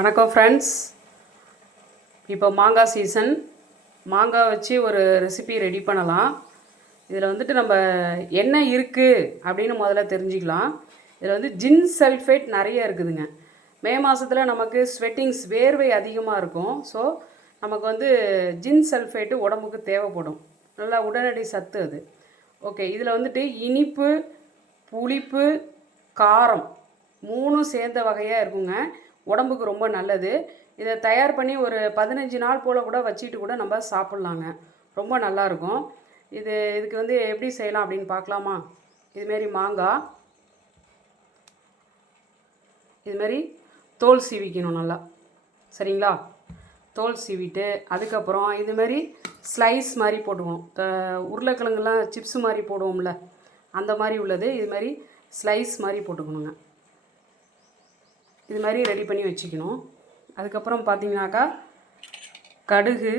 வணக்கம் ஃப்ரெண்ட்ஸ். இப்போ மாங்காய் சீசன். மாங்காய் வச்சு ஒரு ரெசிபி ரெடி பண்ணலாம். இதில் வந்துட்டு நம்ம என்ன இருக்குது அப்படின்னு முதல்ல தெரிஞ்சுக்கலாம். இதில் வந்து ஜின் சல்ஃபேட் நிறைய இருக்குதுங்க. மே மாதத்தில் நமக்கு ஸ்வெட்டிங்ஸ் வேர்வை அதிகமாக இருக்கும். ஸோ நமக்கு வந்து ஜின் சல்ஃபேட்டு உடம்புக்கு தேவைப்படும். நல்லா உடனடி சத்து அது. ஓகே, இதில் வந்துட்டு இனிப்பு, புளிப்பு, காரம் மூணும் சேர்ந்த வகையாக இருக்குங்க. உடம்புக்கு ரொம்ப நல்லது. இதை தயார் பண்ணி ஒரு 15 நாள் போல் கூட வச்சுட்டு கூட நம்ம சாப்பிட்லாங்க. ரொம்ப நல்லாயிருக்கும். இதுக்கு வந்து எப்படி செய்யலாம் அப்படின்னு பார்க்கலாமா? இதுமாரி மாங்காய் இதுமாரி தோல் சீவிக்கணும் நல்லா, சரிங்களா? தோல் சீவிட்டு அதுக்கப்புறம் இதுமாரி ஸ்லைஸ் மாதிரி போட்டுக்கணும். உருளைக்கிழங்குலாம் சிப்ஸ் மாதிரி போடுவோம்ல, அந்த மாதிரி உள்ளது இதுமாரி ஸ்லைஸ் மாதிரி போட்டுக்கணுங்க. இது மாதிரி ரெடி பண்ணி வச்சுக்கணும். அதுக்கப்புறம் பார்த்திங்கனாக்கா கடுகு,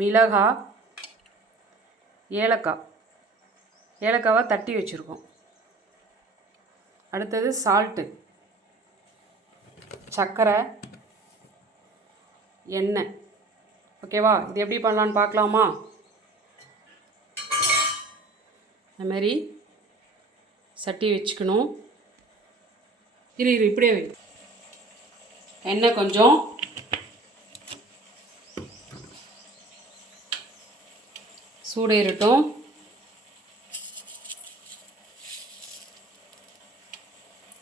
மிளகாய், ஏலக்காவை தட்டி வச்சுருக்கோம். அடுத்தது சால்ட்டு, சர்க்கரை, எண்ணெய். ஓகேவா? இது எப்படி பண்ணலான்னு பார்க்கலாமா? அதுமாரி சட்டி வச்சுக்கணும். இரு இப்படியே வை. எண்ணெய் கொஞ்சம், சூடேறட்டும்.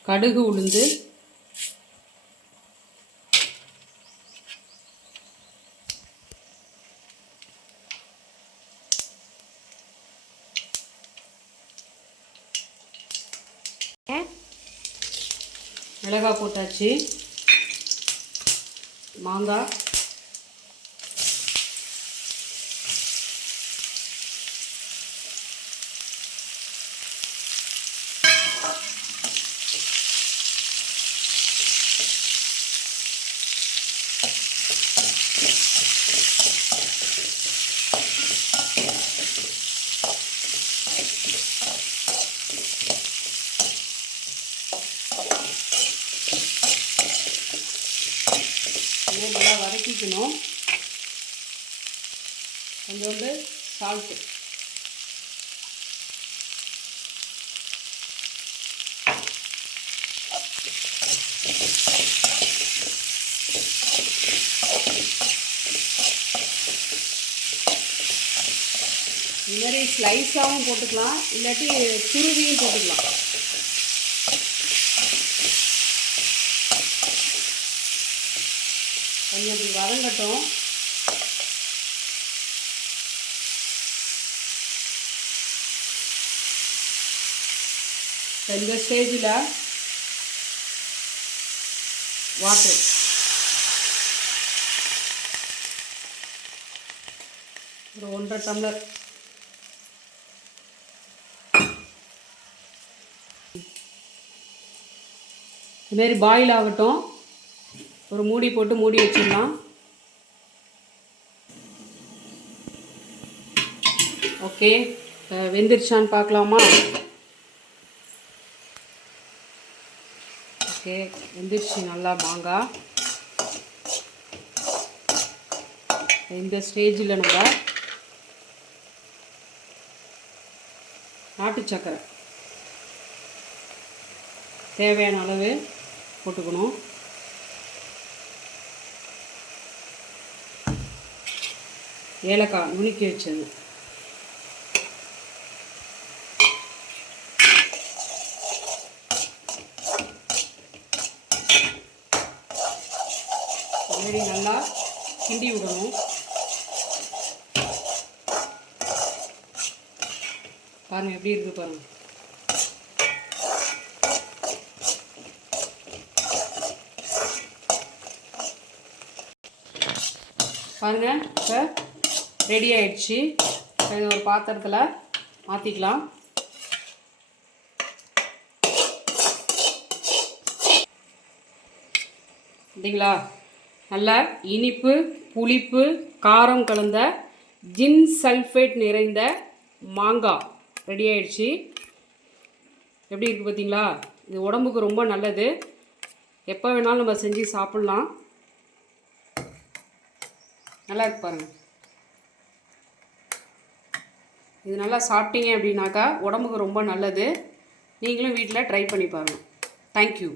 கடுகு, உளுந்து, மிளகாய் போட்டாச்சு, மாங்காய், நல்லா வதக்கிக்கணும். கொஞ்சோண்டு சால்ட்டு, இது மாதிரி ஸ்லைஸாகவும் போட்டுக்கலாம், இல்லாட்டி துருவியும் போட்டுக்கலாம். கொஞ்சம் இப்படி வதங்கட்டும். இந்த ஸ்டேஜில் வாட்டர் ஒரு 1.5 டம்ளர். இதுமாரி பாயில் ஆகட்டும். ஒரு மூடி போட்டு மூடி வச்சிடலாம். ஓகே, வெந்துருச்சான்னு பார்க்கலாமா? ஓகே, வெந்துருச்சு நல்லா மாங்காய். இந்த ஸ்டேஜில் நம்ம நாட்டு சர்க்கரை தேவையான அளவு போட்டுக்கணும். ஏலக்காய் நுணுக்கி வச்சது, மாதிரி நல்லா கிண்டி விடணும். பாருங்கள் எப்படி இருக்குது பாருங்கள். பாருங்கள், இப்போ ரெடி ஆயிடுச்சு. இது ஒரு பாத்திரத்தில் மாற்றிக்கலாம். இல்லைங்களா? நல்லா இனிப்பு, புளிப்பு, காரம் கலந்த ஜின் சல்ஃபேட் நிறைந்த மாங்காய் ரெடி ஆயிடுச்சு. எப்படி இருக்குது பார்த்தீங்களா? இது உடம்புக்கு ரொம்ப நல்லது. எப்போ வேணாலும் நம்ம செஞ்சு சாப்பிட்லாம். நல்லா இருக்கு பாருங்கள். இது நல்லா சாப்பிட்டீங்க அப்படின்னாக்கா உடம்புக்கு ரொம்ப நல்லது. நீங்களும் வீட்டில் ட்ரை பண்ணி பாருங்கள். தேங்க்யூ.